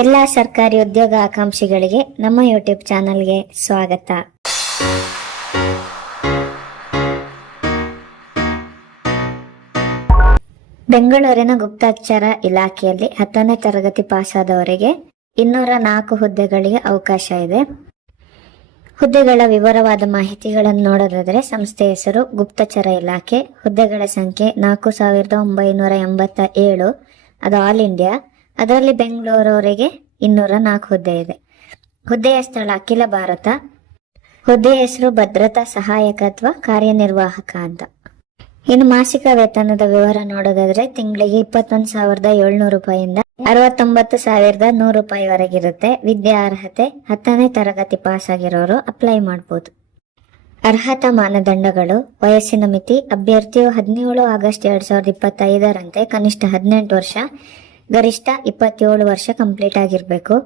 ಎಲ್ಲ ಸರ್ಕಾರಿ ಉದ್ಯೋಗ ಆಕಾಂಕ್ಷಿಗಳಿಗೆ ನಮ್ಮ ಯೂಟ್ಯೂಬ್ ಚಾನಲ್ಗೆ ಸ್ವಾಗತ. ಬೆಂಗಳೂರಿನ ಗುಪ್ತಚರ ಇಲಾಖೆಯಲ್ಲಿ ಹತ್ತನೇ ತರಗತಿ ಪಾಸಾದವರಿಗೆ ಇನ್ನೂರ ನಾಲ್ಕು ಹುದ್ದೆಗಳಿಗೆ ಅವಕಾಶ ಇದೆ. ಹುದ್ದೆಗಳ ವಿವರವಾದ ಮಾಹಿತಿಗಳನ್ನು ನೋಡೋದಾದರೆ ಸಂಸ್ಥೆ ಹೆಸರು ಗುಪ್ತಚರ ಇಲಾಖೆ. ಹುದ್ದೆಗಳ ಸಂಖ್ಯೆ ನಾಲ್ಕು ಸಾವಿರದ ಒಂಬೈನೂರ ಎಂಬತ್ತ ಏಳು. ಅದು ಆಲ್ ಇಂಡಿಯಾ ಅದರಲ್ಲಿ ಬೆಂಗಳೂರವರೆಗೆ ಇನ್ನೂರ ನಾಲ್ಕು ಹುದ್ದೆ ಇದೆ. ಹುದ್ದೆಯ ಸ್ಥಳ ಅಖಿಲ ಭಾರತ. ಹುದ್ದೆಯ ಹೆಸರು ಭದ್ರತಾ ಸಹಾಯಕ ಅಥವಾ ಕಾರ್ಯನಿರ್ವಾಹಕ ಅಂತ. ಇನ್ನು ಮಾಸಿಕ ವೇತನದ ವಿವರ ನೋಡೋದಾದ್ರೆ ತಿಂಗಳಿಗೆ ಇಪ್ಪತ್ತೊಂದು ಸಾವಿರದ ಏಳ್ನೂರು ರೂಪಾಯಿಂದ ಅರವತ್ತೊಂಬತ್ತು ಸಾವಿರದ ನೂರು ರೂಪಾಯಿವರೆಗಿರುತ್ತೆ ವಿದ್ಯಾ ಅರ್ಹತೆ ಹತ್ತನೇ ತರಗತಿ ಪಾಸ್ ಆಗಿರೋರು ಅಪ್ಲೈ ಮಾಡಬಹುದು ಅರ್ಹತಾ ಮಾನದಂಡಗಳು ವಯಸ್ಸಿನ ಮಿತಿ ಅಭ್ಯರ್ಥಿಯು ಹದಿನೇಳು ಆಗಸ್ಟ್ ಎರಡ್ ಸಾವಿರದ ಇಪ್ಪತ್ತೈದರಂತೆ ಕನಿಷ್ಠ ಹದಿನೆಂಟು ವರ್ಷ. ಗರಿಷ್ಠ ಇಪ್ಪತ್ತೇಳು ವರ್ಷ ಕಂಪ್ಲೀಟ್ ಆಗಿರಬೇಕು.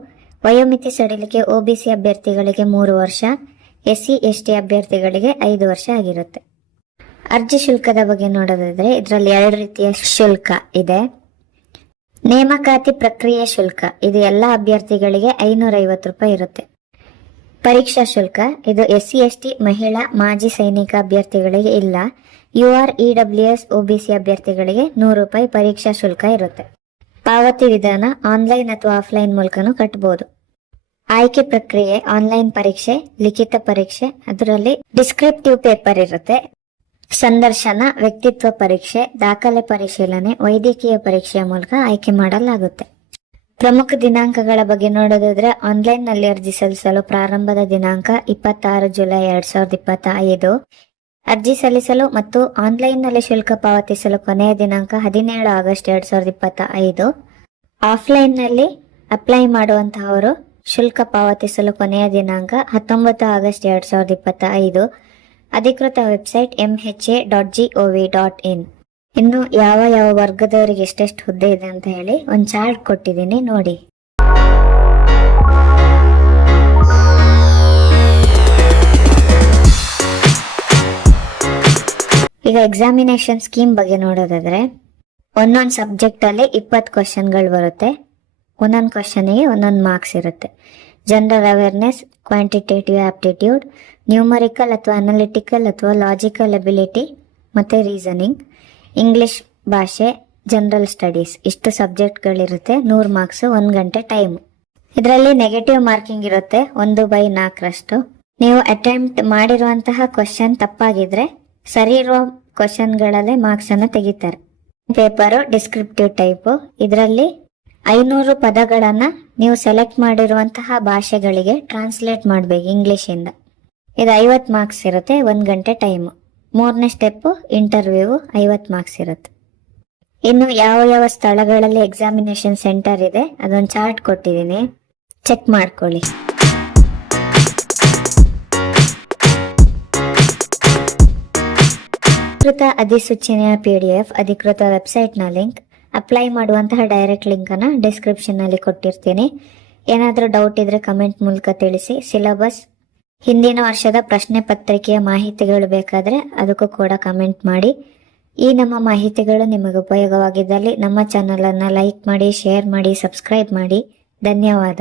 ವಯೋಮಿತಿ ಸಡಿಲಿಕೆ ಒಬಿಸಿ ಅಭ್ಯರ್ಥಿಗಳಿಗೆ ಮೂರು ವರ್ಷ, ಎಸ್ಸಿ, ಎಸ್ಟಿ ಅಭ್ಯರ್ಥಿಗಳಿಗೆ ಐದು ವರ್ಷ ಆಗಿರುತ್ತೆ. ಅರ್ಜಿ ಶುಲ್ಕದ ಬಗ್ಗೆ ನೋಡೋದಾದ್ರೆ ಇದರಲ್ಲಿ ಎರಡು ರೀತಿಯ ಶುಲ್ಕ ಇದೆ. ನೇಮಕಾತಿ ಪ್ರಕ್ರಿಯೆ ಶುಲ್ಕ, ಇದು ಎಲ್ಲ ಅಭ್ಯರ್ಥಿಗಳಿಗೆ ಐನೂರ ಐವತ್ತು ರೂಪಾಯಿ ಇರುತ್ತೆ. ಪರೀಕ್ಷಾ ಶುಲ್ಕ, ಇದು ಎಸ್ ಸಿ ಎಸ್ ಟಿ ಮಹಿಳಾ, ಮಾಜಿ ಸೈನಿಕ ಅಭ್ಯರ್ಥಿಗಳಿಗೆ ಇಲ್ಲ. U R E W S OBC ಅಭ್ಯರ್ಥಿಗಳಿಗೆ ನೂರು ರೂಪಾಯಿ ಪರೀಕ್ಷಾ ಶುಲ್ಕ ಇರುತ್ತೆ. ಪಾವತಿ ವಿಧಾನ ಆನ್ಲೈನ್ ಅಥವಾ ಆಫ್ಲೈನ್ ಮೂಲಕನೂ ಕಟ್ಟಬಹುದು ಆಯ್ಕೆ ಪ್ರಕ್ರಿಯೆ, ಆನ್ಲೈನ್ ಪರೀಕ್ಷೆ, ಲಿಖಿತ ಪರೀಕ್ಷೆ, ಅದರಲ್ಲಿ ಡಿಸ್ಕ್ರಿಪ್ಟಿವ್ ಪೇಪರ್ ಇರುತ್ತೆ. ಸಂದರ್ಶನ, ವ್ಯಕ್ತಿತ್ವ ಪರೀಕ್ಷೆ, ದಾಖಲೆ ಪರಿಶೀಲನೆ, ವೈದ್ಯಕೀಯ ಪರೀಕ್ಷೆಯ ಮೂಲಕ ಆಯ್ಕೆ ಮಾಡಲಾಗುತ್ತೆ. ಪ್ರಮುಖ ದಿನಾಂಕಗಳ ಬಗ್ಗೆ ನೋಡೋದಾದ್ರೆ ಆನ್ಲೈನ್ನಲ್ಲಿ ಅರ್ಜಿ ಸಲ್ಲಿಸಲು ಪ್ರಾರಂಭದ ದಿನಾಂಕ ಇಪ್ಪತ್ತಾರು ಜುಲೈ ಎರಡ್ ಸಾವಿರದ ಇಪ್ಪತ್ತ ಐದು ಅರ್ಜಿ ಸಲ್ಲಿಸಲು ಮತ್ತು ಆನ್ಲೈನ್ನಲ್ಲಿ ಶುಲ್ಕ ಪಾವತಿಸಲು ಕೊನೆಯ ದಿನಾಂಕ ಹದಿನೇಳು ಆಗಸ್ಟ್ ಎರಡು ಸಾವಿರದ ಇಪ್ಪತ್ತ ಐದು ಆಫ್ಲೈನ್ನಲ್ಲಿ ಅಪ್ಲೈ ಮಾಡುವಂತಹವರು ಶುಲ್ಕ ಪಾವತಿಸಲು ಕೊನೆಯ ದಿನಾಂಕ ಹತ್ತೊಂಬತ್ತು ಆಗಸ್ಟ್ ಎರಡು ಸಾವಿರದ ಇಪ್ಪತ್ತ ಐದು ಅಧಿಕೃತ website M H A dot G O V dot in ಇನ್ನು ಯಾವ ಯಾವ ವರ್ಗದವರಿಗೆ ಎಷ್ಟೆಷ್ಟು ಹುದ್ದೆ ಇದೆ ಅಂತ ಹೇಳಿ ಒಂದು ಚಾರ್ಟ್ ಕೊಟ್ಟಿದ್ದೀನಿ, ನೋಡಿ. ಈಗ ಎಕ್ಸಾಮಿನೇಷನ್ ಸ್ಕೀಮ್ ಬಗ್ಗೆ ನೋಡೋದಾದ್ರೆ, ಒಂದೊಂದು ಸಬ್ಜೆಕ್ಟ್ ಅಲ್ಲಿ ಇಪ್ಪತ್ತು ಕ್ವಶನ್ಗಳು ಬರುತ್ತೆ. ಒಂದೊಂದು ಕ್ವಶನ್ಗೆ ಒಂದೊಂದು ಮಾರ್ಕ್ಸ್ ಇರುತ್ತೆ. General awareness quantitative aptitude numerical ಅಥವಾ ಅನಲಿಟಿಕಲ್ ಅಥವಾ ಲಾಜಿಕಲ್ ಎಬಿಲಿಟಿ ಮತ್ತು ರೀಸನಿಂಗ್ ಇಂಗ್ಲಿಷ್ ಭಾಷೆ ಜನರಲ್ ಸ್ಟಡೀಸ್ ಇಷ್ಟು ಸಬ್ಜೆಕ್ಟ್ಗಳಿರುತ್ತೆ ನೂರು ಮಾರ್ಕ್ಸ್ ಒಂದು ಗಂಟೆ ಟೈಮ್ ಇದರಲ್ಲಿ ನೆಗೆಟಿವ್ ಮಾರ್ಕಿಂಗ್ ಇರುತ್ತೆ, ಒಂದು ಬೈ ನಾಲ್ಕರಷ್ಟು. ನೀವು ಅಟೆಂಪ್ಟ್ ಮಾಡಿರುವಂತಹ ಕ್ವಶನ್ ತಪ್ಪಾಗಿದ್ರೆ, ಸರಿ ಇರುವ ಕ್ವಶನ್ಗಳಲ್ಲೇ ಮಾರ್ಕ್ಸ್ ಅನ್ನು ತೆಗಿತಾರೆ. ಪೇಪರು ಡಿಸ್ಕ್ರಿಪ್ಟಿವ್ ಟೈಪು ಇದರಲ್ಲಿ ಐನೂರು ಪದಗಳನ್ನ ನೀವು ಸೆಲೆಕ್ಟ್ ಮಾಡಿರುವಂತಹ ಭಾಷೆಗಳಿಗೆ ಟ್ರಾನ್ಸ್ಲೇಟ್ ಮಾಡಬೇಕು ಇಂಗ್ಲಿಷಿಂದ. ಇದು ಐವತ್ತು ಮಾರ್ಕ್ಸ್ ಇರುತ್ತೆ, ಒಂದು ಗಂಟೆ ಟೈಮು ಮೂರನೇ ಸ್ಟೆಪ್ಪು ಇಂಟರ್ವ್ಯೂ ಐವತ್ತು ಮಾರ್ಕ್ಸ್ ಇರುತ್ತೆ. ಇನ್ನು ಯಾವ ಯಾವ ಸ್ಥಳಗಳಲ್ಲಿ ಎಕ್ಸಾಮಿನೇಷನ್ ಸೆಂಟರ್ ಇದೆ, ಅದೊಂದು ಚಾರ್ಟ್ ಕೊಟ್ಟಿದ್ದೀನಿ. ಚೆಕ್ ಮಾಡ್ಕೊಳ್ಳಿ. ಅಧಿಕೃತ ಅಧಿಸೂಚನೆಯ ಪಿ ಡಿ ಎಫ್ ಅಧಿಕೃತ ವೆಬ್ಸೈಟ್ನ ಲಿಂಕ್ ಅಪ್ಲೈ ಮಾಡುವಂತಹ ಡೈರೆಕ್ಟ್ ಲಿಂಕನ್ನು ಡಿಸ್ಕ್ರಿಪ್ಷನ್ನಲ್ಲಿ ಡಿಸ್ಕ್ರಿಪ್ಷನ್ನಲ್ಲಿ ಕೊಟ್ಟಿರ್ತೀನಿ. ಏನಾದರೂ ಡೌಟ್ ಇದ್ರೆ ಕಮೆಂಟ್ ಮೂಲಕ ತಿಳಿಸಿ. ಸಿಲೆಬಸ್ ಹಿಂದಿನ ವರ್ಷದ ಪ್ರಶ್ನೆ ಪತ್ರಿಕೆಯ ಮಾಹಿತಿಗಳು ಬೇಕಾದ್ರೆ ಅದಕ್ಕೂ ಕೂಡ ಕಮೆಂಟ್ ಮಾಡಿ. ಈ ನಮ್ಮ ಮಾಹಿತಿಗಳು ನಿಮಗೆ ಉಪಯೋಗವಾಗಿದ್ದಲ್ಲಿ ನಮ್ಮ ಚಾನಲನ್ನು ಲೈಕ್ ಮಾಡಿ ಶೇರ್ ಮಾಡಿ ಸಬ್ಸ್ಕ್ರೈಬ್ ಮಾಡಿ. ಧನ್ಯವಾದ.